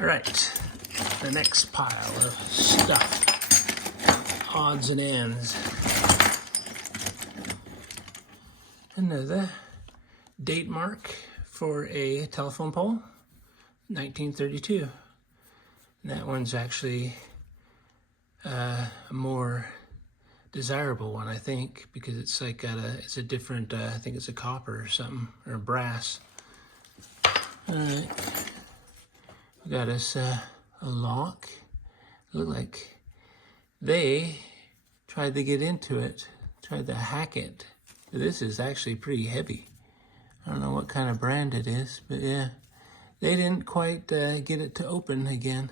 All right, the next pile of stuff, odds and ends. Another date mark for a telephone pole, 1932. And that one's actually a more desirable one, I think, because it's like it's a different, I think it's a copper or something, or brass. All right. We got us a lock. Look like they tried to get into it, tried to hack it. This is actually pretty heavy. I don't know what kind of brand it is, but yeah, they didn't quite get it to open again.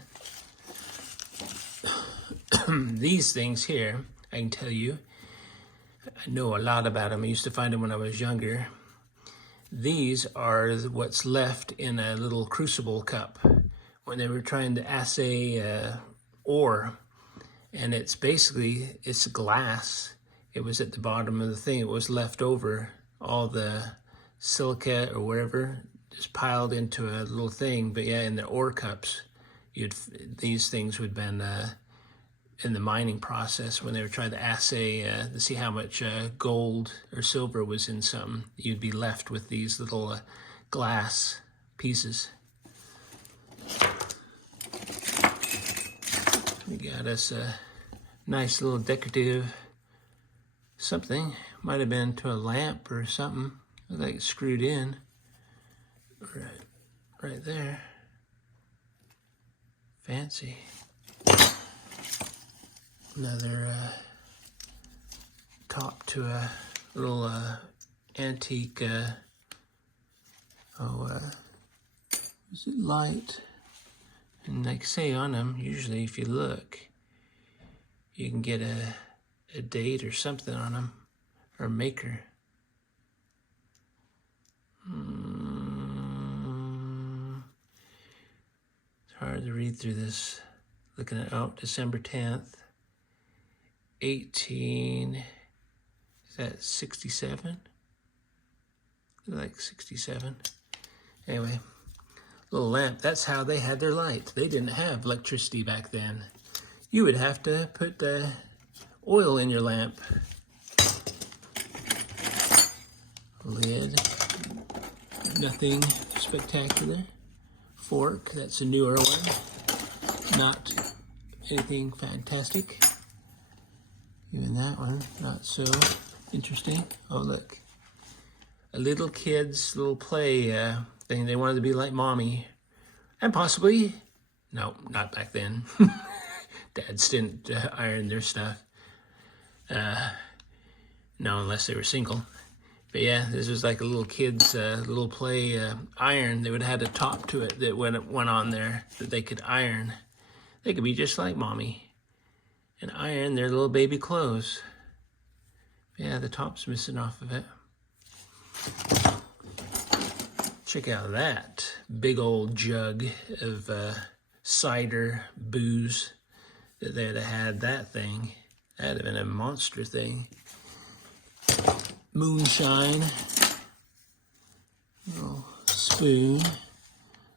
These things here, I can tell you, I know a lot about them. I used to find them when I was younger. These are what's left in a little crucible cup when they were trying to assay ore, and it's basically, it's glass. It was at the bottom of the thing. It was left over, all the silica or whatever, just piled into a little thing. But yeah, in the ore cups, these things would have been in the mining process when they were trying to assay to see how much gold or silver was in something. You'd be left with these little glass pieces. We got us a nice little decorative something. Might have been to a lamp or something. Looked like it's screwed in. Right there. Fancy. Another top to a little antique, is it light? And like I say on them, usually if you look, you can get a date or something on them, or a maker. It's hard to read through this. Looking at, oh, December 10th. 18, is that 67? Like 67. Anyway, little lamp. That's how they had their light. They didn't have electricity back then. You would have to put oil in your lamp. Lid. Nothing spectacular. Fork. That's a newer one. Not anything fantastic. Even that one, not so interesting. Oh, look. A little kid's little play thing. They wanted to be like mommy. And possibly, no, not back then. Dads didn't iron their stuff. No, unless they were single. But yeah, this was like a little kid's little play iron. They would have had a top to it that went on there that they could iron. They could be just like mommy and iron their little baby clothes. Yeah, the top's missing off of it. Check out that big old jug of cider booze that they'd have had that thing. That'd have been a monster thing. Moonshine. Little spoon.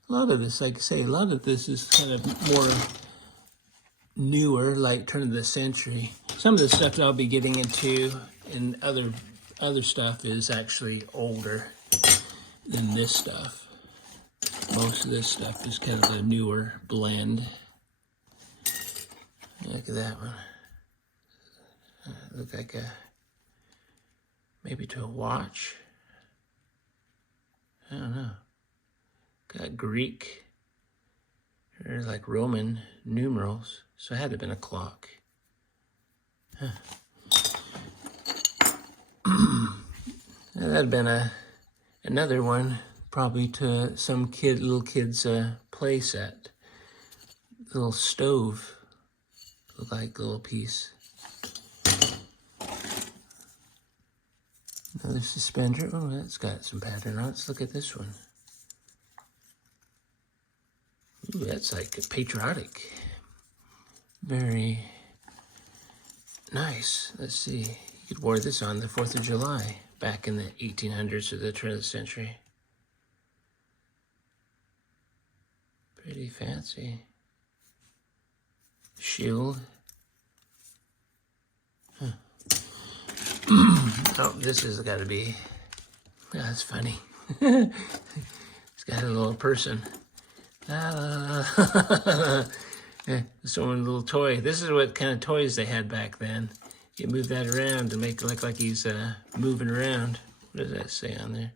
A lot of this, like I say, a lot of this is kind of more newer, like turn of the century. Some of the stuff that I'll be getting into and other stuff is actually older than this stuff. Most of this stuff is kind of a newer blend. Look at that one. Look like maybe to a watch. I don't know. Got Greek or like Roman numerals. So it had to have been a clock. Huh. That'd have been another one, probably to some little kid's play set. Little stove, look like a little piece. Another suspender. Oh, that's got some pattern on it. Let's look at this one. Ooh, that's like patriotic. Very nice. Let's see. You could wear this on the 4th of July back in the 1800s or the turn of the century. Pretty fancy. Shield. Huh. Oh, this has got to be. Oh, that's funny. It's got a little person. Yeah, so a little toy. This is what kind of toys they had back then. You move that around to make it look like he's moving around. What does that say on there?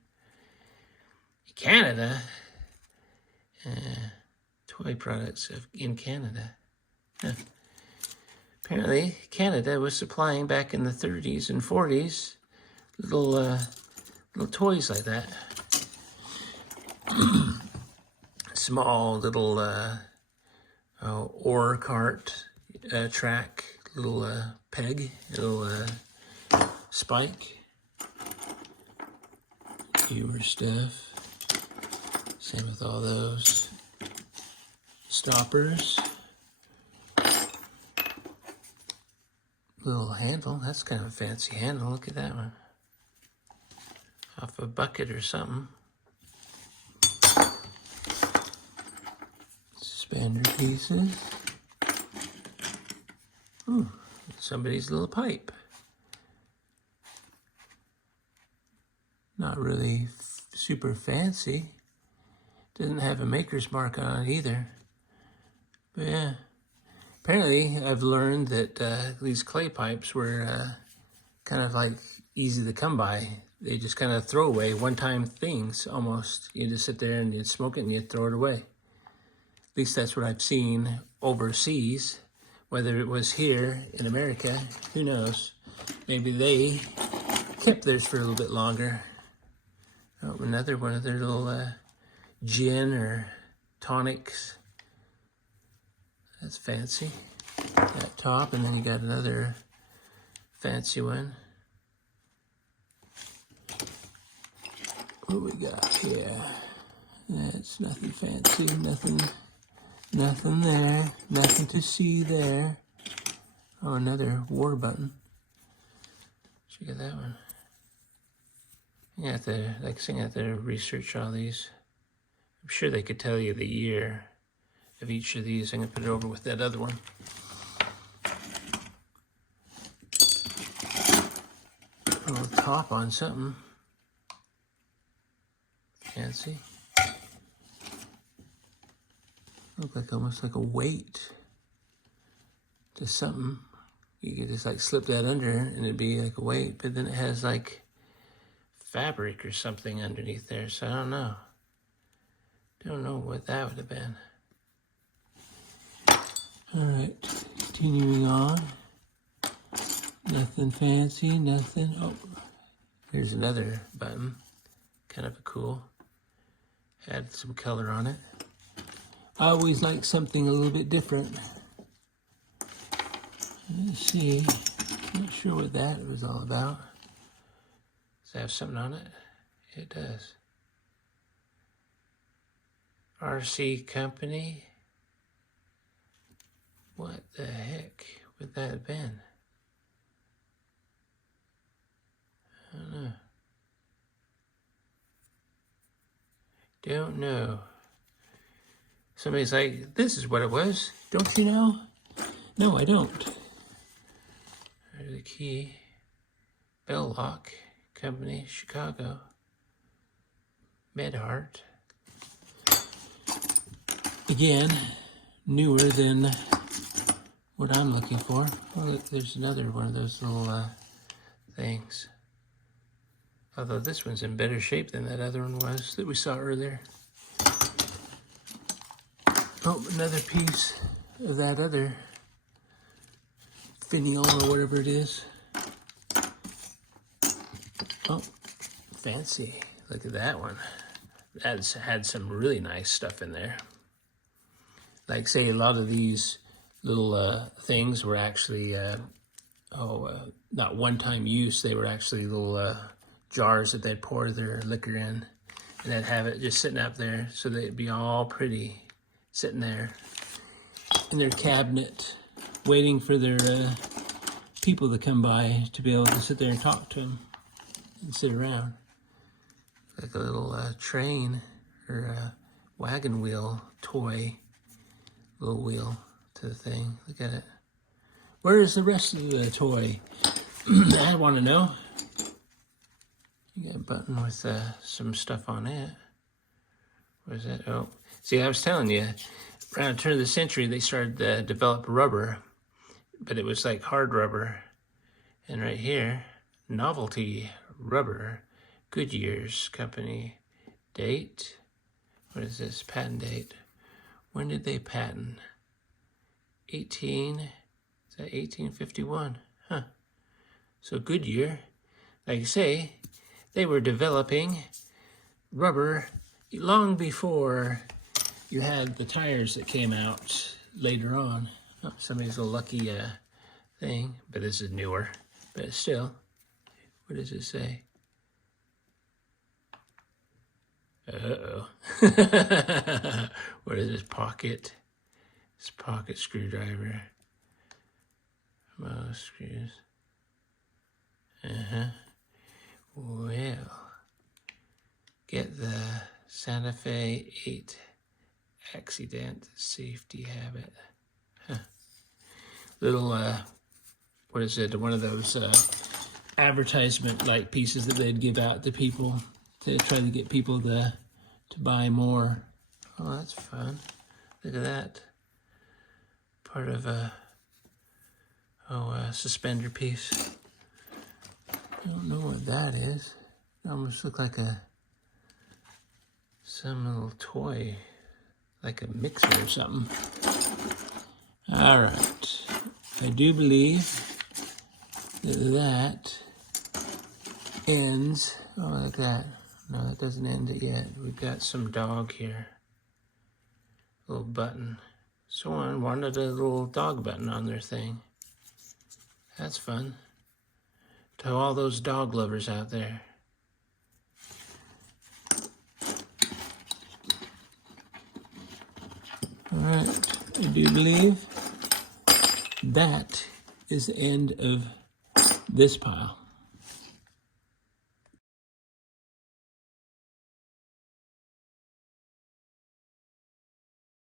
Canada? Toy products in Canada. Huh. Apparently, Canada was supplying back in the 30s and 40s little toys like that. Small little ore cart track, little peg, little spike. Viewer stuff. Same with all those stoppers. Little handle. That's kind of a fancy handle. Look at that one. Off a bucket or something. Suspender pieces. Ooh, somebody's little pipe. Not really super fancy. Doesn't have a maker's mark on it either. But yeah. Apparently, I've learned that these clay pipes were kind of like easy to come by. They just kind of throw away one-time things almost. You just sit there and you'd smoke it and you'd throw it away. At least that's what I've seen overseas. Whether it was here in America, who knows? Maybe they kept theirs for a little bit longer. Oh, another one of their little gin or tonics. That's fancy. That top, and then you got another fancy one. What we got here? That's nothing fancy, nothing there, nothing to see there. Oh, another war button. Check out that one. You have to, like I say, you have to research all these. I'm sure they could tell you the year of each of these. I'm gonna put it over with that other one. A little top on something. Fancy. Look like almost like a weight to something. You could just like slip that under and it'd be like a weight, but then it has like fabric or something underneath there, so I don't know. Don't know what that would have been. All right, continuing on. Nothing fancy, nothing. Oh, here's another button. Kind of cool. Had some color on it. I always like something a little bit different. Let's see. Not sure what that was all about. Does it have something on it? It does. RC Company. What the heck would that have been? I don't know. Don't know. Somebody's like, this is what it was. Don't you know? No, I don't. There's the key. Bell Lock Company, Chicago. Medhart. Again, newer than what I'm looking for. Oh, look, there's another one of those little things. Although this one's in better shape than that other one was that we saw earlier. Oh, another piece of that other finial or whatever it is. Oh, fancy. Look at that one. That's had some really nice stuff in there. Like, say, a lot of these little things were actually, not one-time use. They were actually little jars that they'd pour their liquor in, and they'd have it just sitting up there so they'd be all pretty, sitting there in their cabinet, waiting for their people to come by to be able to sit there and talk to them and sit around. Like a little train or wagon wheel toy, little wheel to the thing. Look at it. Where is the rest of the toy? I want to know. You got a button with some stuff on it. What is that? Oh, see, I was telling you, around the turn of the century, they started to develop rubber, but it was like hard rubber. And right here, novelty rubber, Goodyear's company. Date, what is this, patent date? When did they patent? 1851? Huh. So Goodyear, like you say, they were developing rubber long before you had the tires that came out later on. Oh, somebody's a lucky thing, but this is newer. But still, what does it say? Uh-oh. What is this, pocket? It's pocket screwdriver. Most screws. Well, get the Santa Fe 8 accident safety habit. Huh. Little, what is it? One of those advertisement-like pieces that they'd give out to people to try to get people to buy more. Oh, that's fun. Look at that. Part of a suspender piece. I don't know what that is. It almost looks like some little toy, like a mixer or something. All right. I do believe that ends. Oh, like that. No, that doesn't end it yet. We've got some dog here. Little button. Someone wanted a little dog button on their thing. That's fun. To all those dog lovers out there. All right, I do believe that is the end of this pile.